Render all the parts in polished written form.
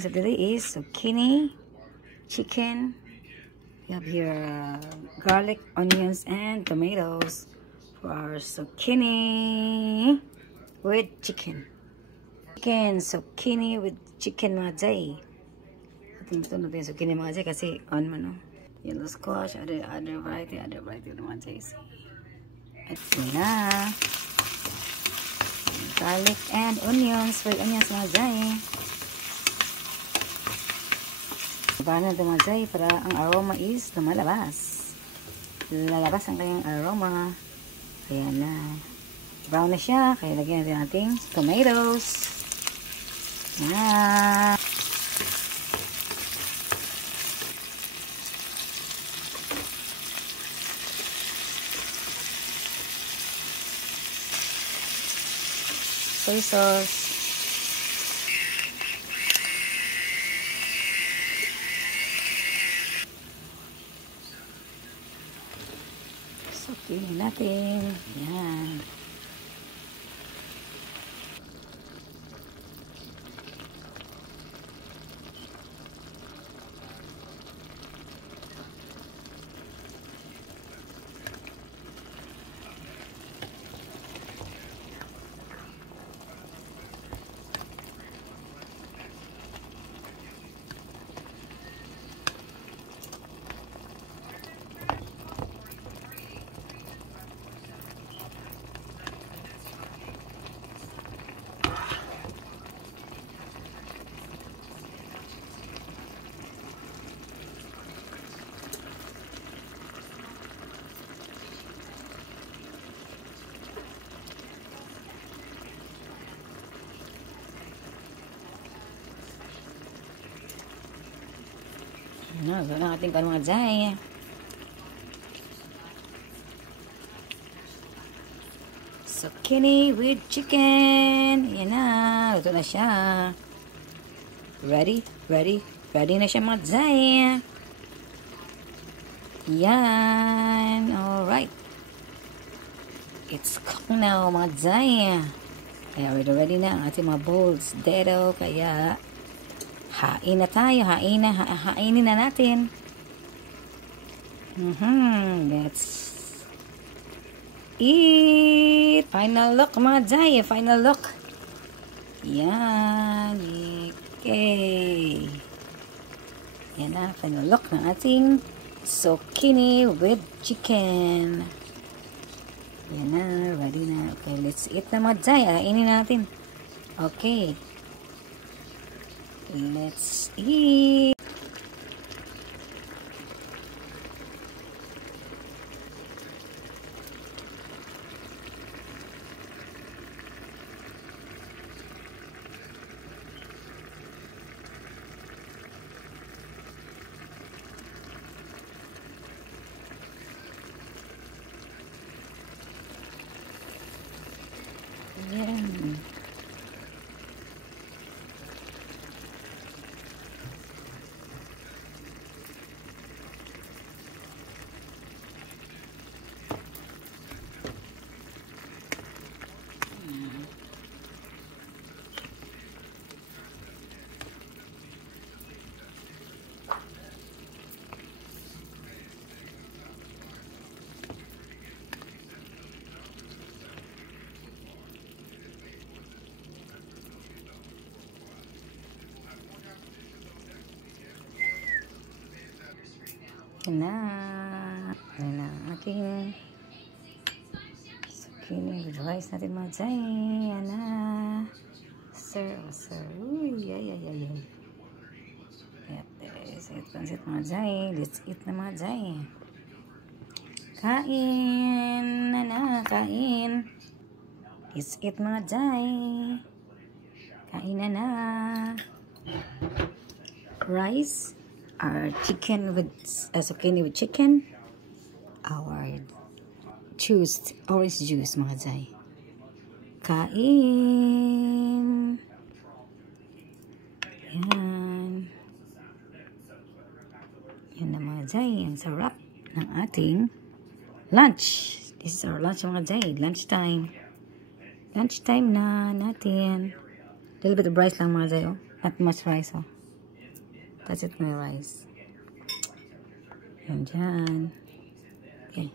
ingredients of today is zucchini, chicken. We have here garlic, onions, and tomatoes for our zucchini with chicken. Zucchini with chicken mga jay. Ito natin yung zucchini mga jay kasi on man, no? Yellow squash, other variety of mga jay. Ito na. Garlic and onions with onions mga jay. Ibahan natin mga jay para ang aroma is lumalabas. Lalabas ang kanyang aroma. Ayan na. Brown na siya. Kaya lagyan natin ating tomatoes. Ayan. Soy sauce. Sukin natin. Yan. No, so lang ating mga jay. Zucchini with chicken. Yan na. Luto na siya. Ready na siya mga jay. Yan. Alright. It's cooked now mga jay. Kaya ready na ang ating mga bowls. Dito. Kaya hain na tayo. Hainin na natin. Let's eat. Final look mga jay. Final look. Yan. Okay. Yan na. Final look ng ating zucchini with chicken. Yan na. Ready na. Okay. Let's eat na mga jay. Hainin natin. Okay. Let's eat. Yan. Yan na aking zucchini with rice natin mga jay. Yan na. Sir. Uy, ay. Let's eat mga jay. Let's eat na mga jay. Kain na. Kain. Let's eat mga jay. Kain na. Rice. Our chicken with zucchini with chicken. Our orange juice mga jay. Kain. Yan na mga jay. Ang sarap ng ating lunch. This is our lunch mga jay. Lunchtime na natin. Little bit of rice lang mga jay. Not much rice. Kasi ito may rice. Yan dyan. Okay.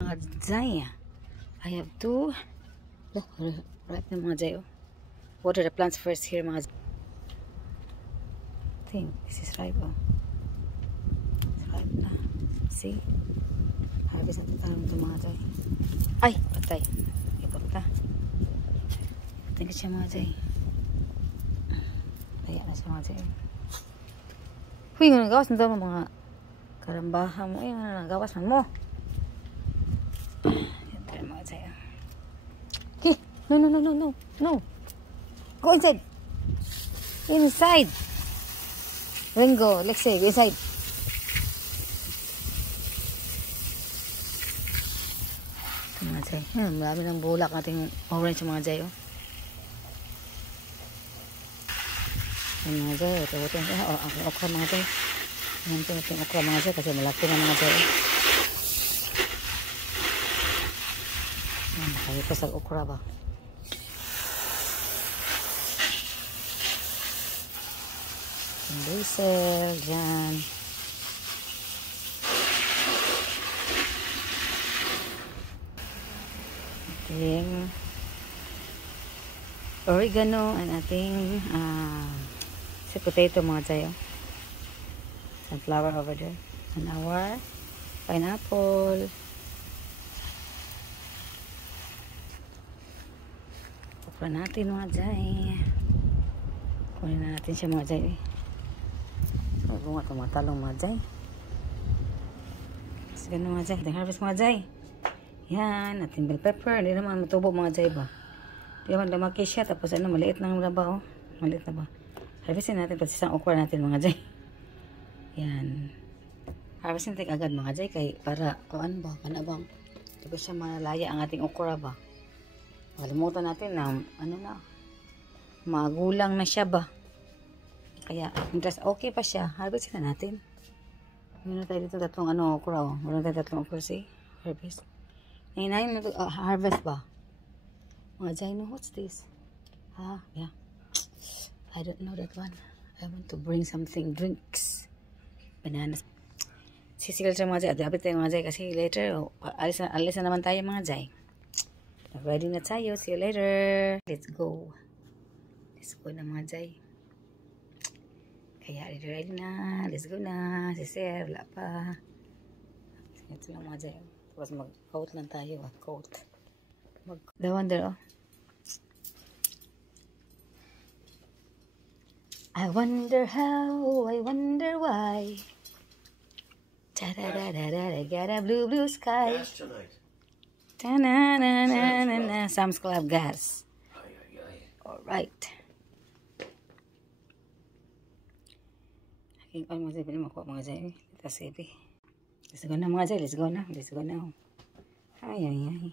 Mga Zaya. I have to ripe na mga Zaya. Water the plants first here mga Zaya. I think this is ripe. Oh. It's ripe na. See? Harvest natin tayo ito mga Zaya. Ay! Patay. Ipunta. Tingnan siya mga Zaya. Kaya na siya mga Zaya. Huy, nga nagawas na daw mga karambahan mo. Ay, nga nagawas man mo. Yan tayo mga Zaya. Okay. No. Go inside. Inside. Ringo, Lexi, go inside. Ito mga Zaya. Marami ng bulak nating orange mga Zaya. Yan mga Zaya. Ito ang okra mga Zaya. Yan ito yung okra mga Zaya kasi malaki na mga Zaya. Yan, nakalipas ang okra ba? Yung basil, dyan. Ating oregano and ating sweet potato mga Zaya. Sunflower over there. And our pineapple. Kupra natin mga Zaya. Kunin na natin siya mga Zaya. Bunga ito mga talong mga Zaya. Kasi ganun mga Zaya. Ating harvest mga Zaya. Yan. Ating bell pepper. Hindi naman matubo mga Zaya ba. Hindi naman lumaki siya. Tapos ano, maliit na ba oh. Maliit na ba. Harvestin natin pati isang okra natin mga Zaya. Yan. Harvestin natin agad mga Zaya. Kay para, ano ba, kanabang. Hindi ba siya malaya ang ating okra ba. Kalimutan natin na, ano na, magulang na siya ba. Kaya, interest, okay pa siya. Harvestin na natin. Meron tayo dito tatlong okra oh. Meron tayo tatlong okra si harvest. Ngayon na harvest ba? Mga Zaya, no, what's this? Yeah. I don't know that one. I want to bring something, drinks. Bananas. Sisigil siya mga Zaya. Adapit tayo mga Zaya kasi later, alis na naman tayo mga Zaya. Ready na tayo. See you later. Let's go. Let's go na mga Zaya. Kaya ready na. Let's go na. Si Sir, wala pa. Ito lang mga Zaya. Tapos mag-coat lang tayo. Coat. The wonder, oh. I wonder how, I wonder why. Ta-da-da-da-da, I got a blue, blue sky. Gas tonight. Ta-na-na-na-na-na. Sam's Club gas. Alright. Ang mga Zaya, pili makuha mga Zaya. Ito sabi. Let's go na mga Zaya, let's go na. Let's go na. Ay.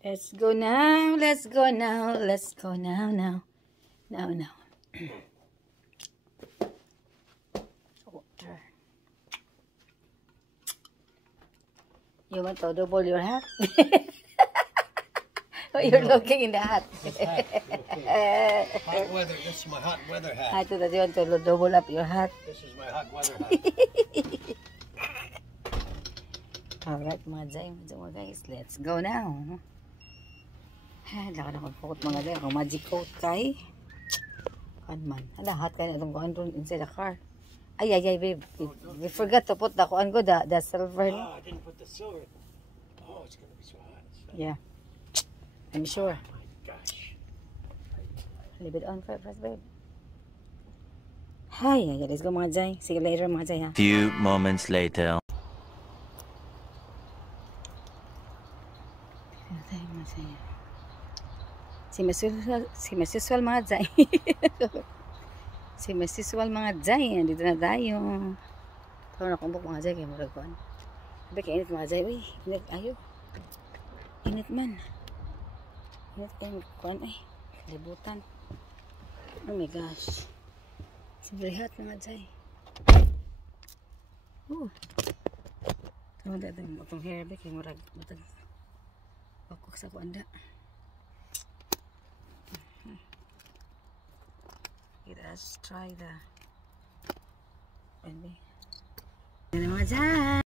Let's go now, let's go now, let's go now. Water. You want to double your hat? Oh, you're looking in the hat. Hot weather. This is my hot weather hat. I thought that you want to double up your hat. This is my hot weather hat. Alright mga Zaya, guys, let's go now. Laka na mag-coat mga Zaya. Kung magic coat kay man. Hot kayo na itong kuhan doon inside the car. Ay, babe. We forgot to put the kuhan ko, the silver. Oh, I didn't put the silver. Oh, it's gonna be so hot. Yeah. I'm sure. Oh my gosh. Leave it on first, babe. Hi, let's go mga Zaya. See you later mga Zaya. Few moments later. Si Masisual mga Zaya. Si Masisual mga Zaya. Dito na tayo. Ito na kumbok mga Zaya. Kaya maragpuan. Sabi ka init mga Zaya. Uy, init ayo. Init man. Init kayo magkuhan. Ay, kalibutan. Oh my gosh. It's very hot mga Zaya. Ito na itong hair. Kaya maragpuan. Ako sa kuanda. Let's try the ini. Ini mga dyan.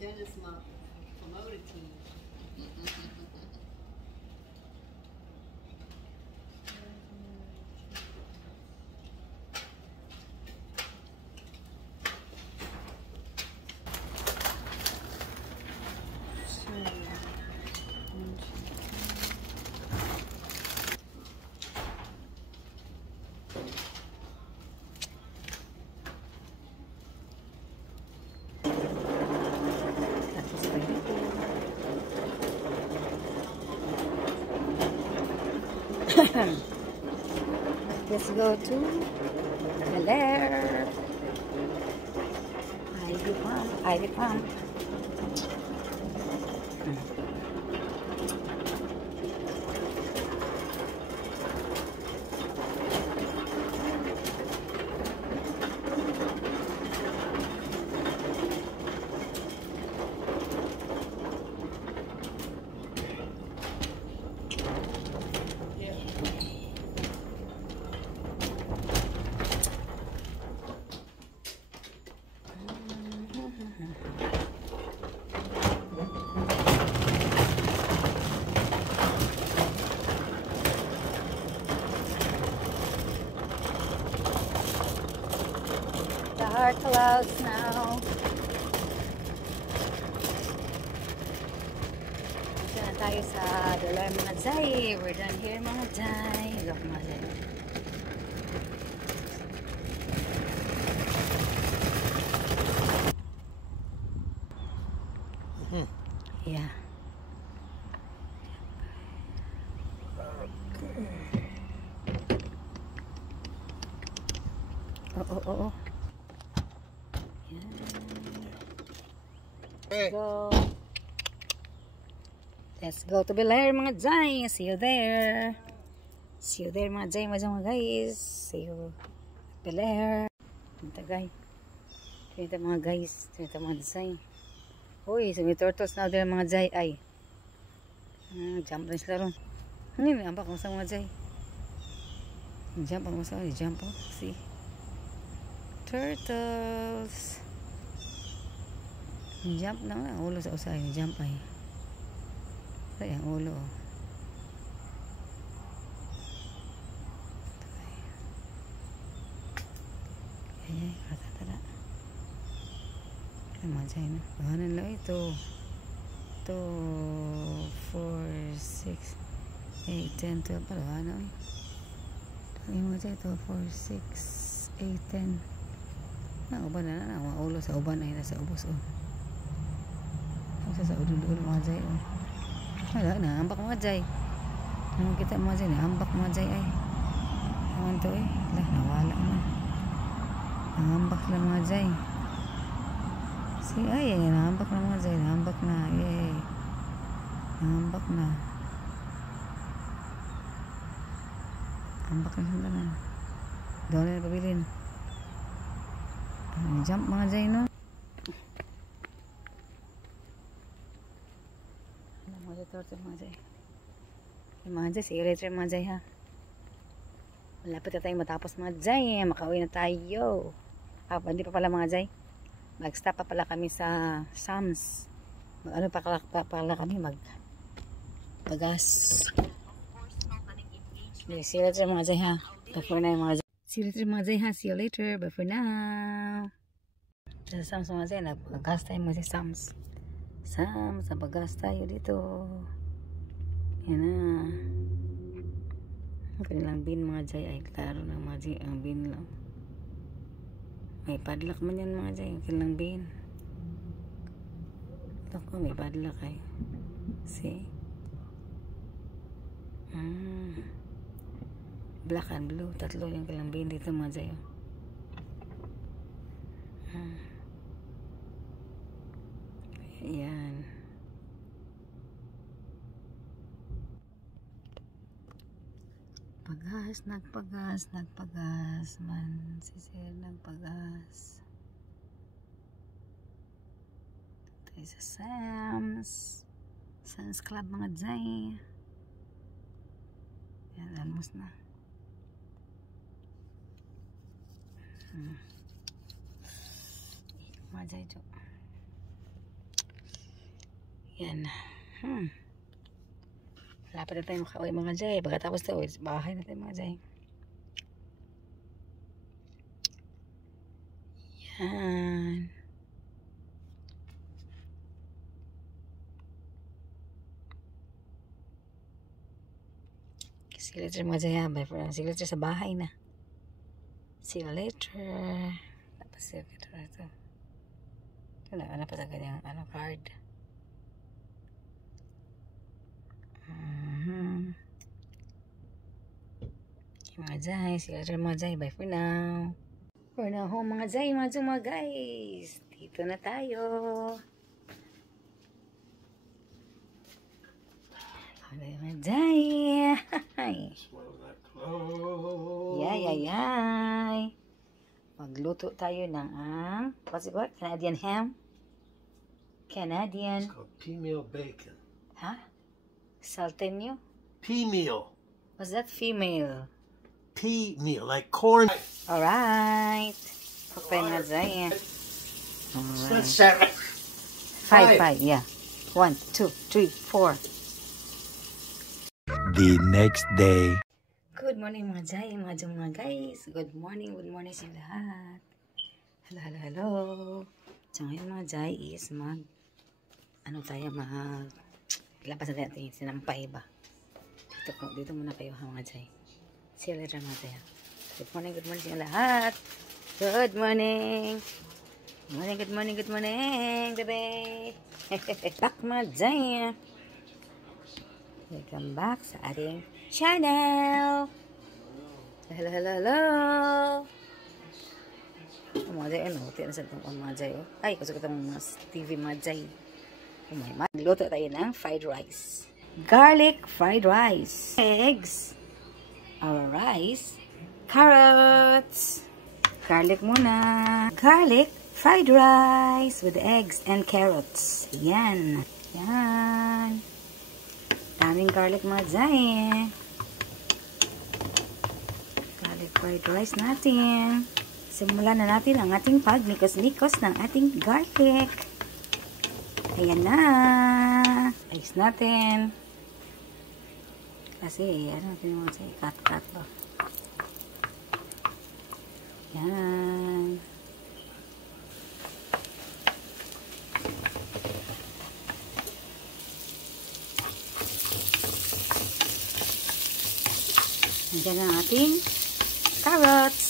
Dennis my promoted team. Let's go to Bel-Air. Ivy Pump. Ivy Pump. Dark clouds now. Dito na tayo sa Dollar mga Zay. We're done here mga Zay. Look mga Zay. Yeah. Oh. Hey. Let's go to Bel-Air mga Zay. See you there. See you there mga Zay. Mga guys. See you Bel-Air. Ito guys. Ito mga guys. Ito mga Zay. Uy, so may turtles na din mga Zay. Ay. Jump rin sila ron. May ambak mo sa mga Zay. Jump mo sa. Jump mo. See. Turtles. Jump na nga. Ulo sa usay. Jump ay. Ay, ang ulo. Ay, katatala. Ay, majay na. Bahanan lang ito. 2, 4, 6, 8, 10, 12. Bahanan ay. Ay, majay. 2, 4, 6, 8, 10. Uban na na. Mga ulo sa uban ay nasa ubos. Sa ulo mga Zay. Wala na. Ambak mga Zay. Naman kita mga Zay. Ambak mga Zay ay. Naman to eh. Nawala naman. Nangambak na mga Zay. Ay, nangambak na mga Zay. Nangambak na. Yay. Nangambak na. Ambak na sila na. Doon na pabilin. Jump mga Zay, no? Mga turtle mga Zay. Mga Zay, see you later mga Zay ha. Malapit na tayong matapos mga Zay. Makauwi na tayo. Hindi pa pala mga Zay. Mag-stop pa pala kami sa Sam's. Ano pa pala kami mag-gas. See you later mga Zay ha. Before na yung mga Zay. See you later mga Zay ha. See you later. Bye for now. Sa Sam's mga Zay. Nag-gas tayo mga sa Sam's. Sam's. Nag-gas tayo dito. Yan na. Ang kanilang bin mga Zay. Ay klaro na mga Zay. Ang bin lang. May padlock man yan mga Zay. Ang kanilang bin. Ako may padlock ay. See? Black and blue. Tatlo yung kanilang bin dito mga Zay. Ayan. Nagpagas man si Sir, nagpagas. Tayo sa Sam's Club mga Jay. Yan, almost na. Mga Jay, jo. Yan. Lapit na tayo makauwi mga Jay. Pagkatapos tayo, bahay na tayo mga Jay. Yan. See you later mga Jay ha. Bye for now. See you later sa bahay na. See you later. Tapos see you later ito. Ano pa sa kanyang card. Mga Jay, see you later mga Jay. Bye for now. For now home mga Jay, mga guys. Dito na tayo. Ano mga Jay? Swallow that close. Yay. Magluto tayo ng what's it called? Canadian ham? Canadian. It's called pea meal bacon. Huh? Salteño? Pea meal. What's that? Female. Pea meal, like corn. Alright. Okay mga Jay. That's 7. 5, yeah. 1, 2, 3, 4. The next day. Good morning mga Jay, mga guys. Good morning sa lahat. Hello. So ngayon mga Jay is labas na natin sinampay ba. Dito muna kayo ha mga Jay. See you later mga Jay. Good morning sa lahat. Good morning, bebe. Back mga Jay. Welcome back sa ating channel. Hello. Mga Jay, tiyan na sa itong mga Jay. Ay, kasi ko itong TV mga Jay. Magluto tayo ng fried rice. Garlic fried rice. Eggs. Our rice. Carrots. Garlic muna. Garlic fried rice with eggs and carrots. Yan. Daming garlic mga Jay. Garlic fried rice natin. Simulan na natin ang ating pagnikos-nikos ng ating garlic. Ayan na. Ayos natin. Kasi, natin mga Jay. Cut ba. Yan. Nandiyan na ating carrots.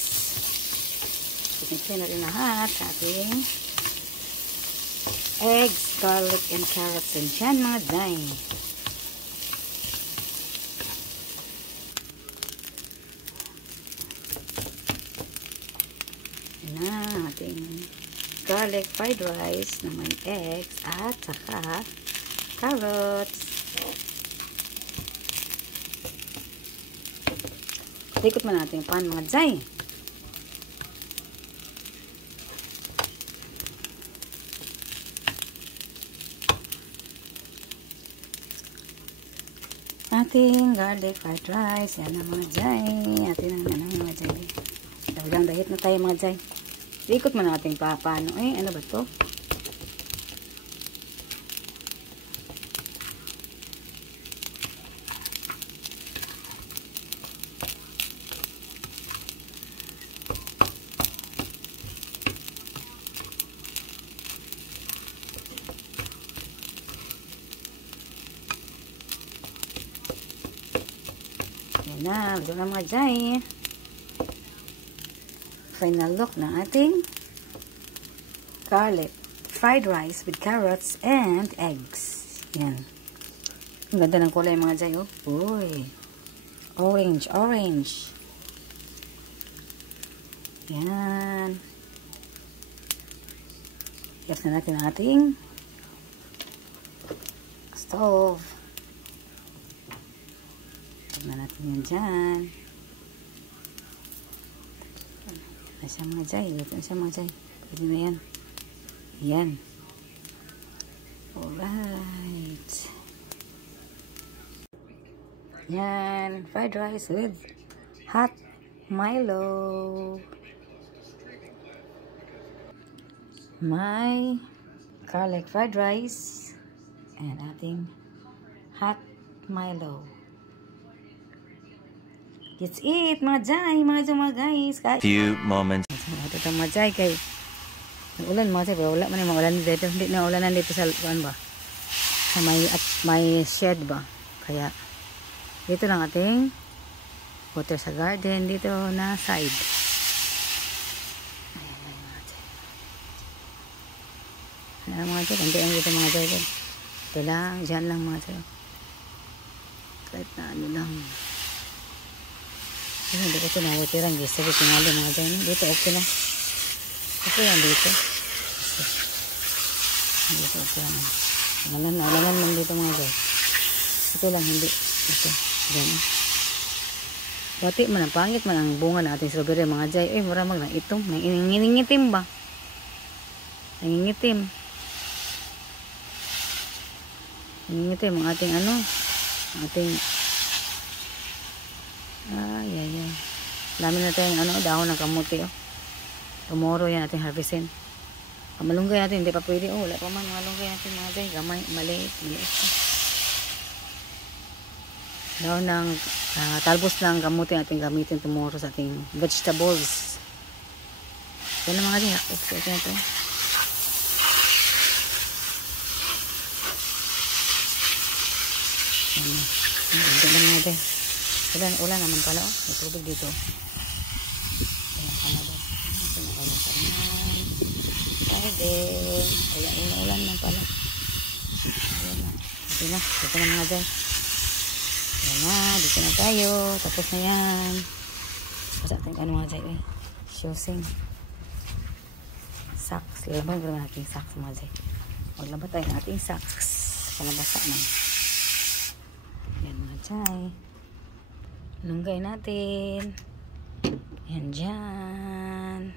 Pinipin na rin lahat ating eggs, garlic, and carrots. And dyan mga Jay. Na ating garlic fried rice na may eggs at saka carrots. Ikot man natin yung pan mga Jay. Ating garlic fried rice. Yan na mga Jay. Ating mga Jay. Dalang dahit na tayo mga Jay. Ikot man natin paano. Ano ba to? Na, ito na mga Jay. Final look ng ating garlic fried rice with carrots and eggs. Yan. Ang ganda ng kulay mga Jay. Uy. Orange. Yan. Yes na natin ang ating stove. Tignan natin yun dyan. Ito na siya mga jay. Ito na siya mga jay. Pwede na yan. Yan. Alright. Yan. Fried rice with hot Milo. My garlic fried rice and ating hot Milo. That's it, mga jay, mga guys. Few moments. Ito mga jay kay ulan mga jay, pero wala man yung mga ulan dito. Hindi na ulanan dito sa kuan ba? Sa may shed ba? Kaya dito lang ating water sa garden dito na side. Ayan lang mga jay. Ano mga jay, hindi ang dito mga jay. Ito lang, dyan lang mga jay. Kahit na ano lang. Hindi ko ito nawitirang guys. Sabi tingali mga jay. Dito okay na. Okay lang dito. Dito okay lang. Malaman lang dito mga jay. Ito lang hindi. Ito. Diyan. Bati man ang pangit man ang bunga na ating strawberry mga jay. Eh maramag na itong. Nangingitim ba? Nangingitim. Nangingitim ang ating ano. Ating ay. Dami na tayong ano, dahon ng kamuti oh. Tomorrow yan natin harvestin. Malunggay natin, hindi pa pwede. Oh, wala pa man malunggay natin mga jay. Gamay, maliit. Dahon ng talbos ng kamuti natin gamitin tomorrow sa ating vegetables. Ito na mga jay. Ito na ito. Ito na mga jay. Ulan naman pala oh. May tubig dito. Ayan ka na doon. Ito na kanya karnan. Pwede. Ulan naman pala. Ayan na. Ito na mga dyan. Ayan na. Dito na tayo. Tapos na yan. Basta ating ano mga dyan eh. Shoesing. Socks. Laban ko naman ating socks mga dyan. Maglaba tayo ng ating socks. Panabasa na. Ayan mga dyan. Lunggay natin. Yan dyan.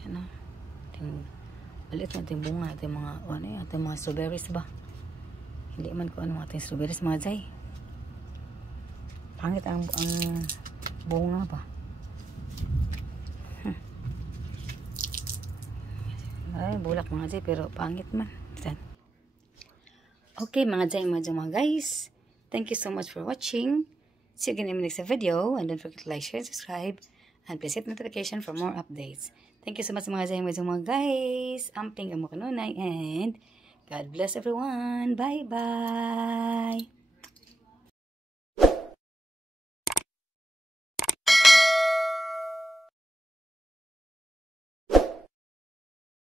Yan o. Balit natin bunga. Ating mga strawberries ba? Hindi man ko ano ating strawberries mga jay. Pangit ang bunga ba? Ay, bulak mga jay. Pero pangit man. Okay mga jay, mga guys. Thank you so much for watching. See you again in the next video, and don't forget to like, share, subscribe, and please hit notification for more updates. Thank you so much mga guys. Amping ang mga kanunay, and God bless everyone. Bye-bye.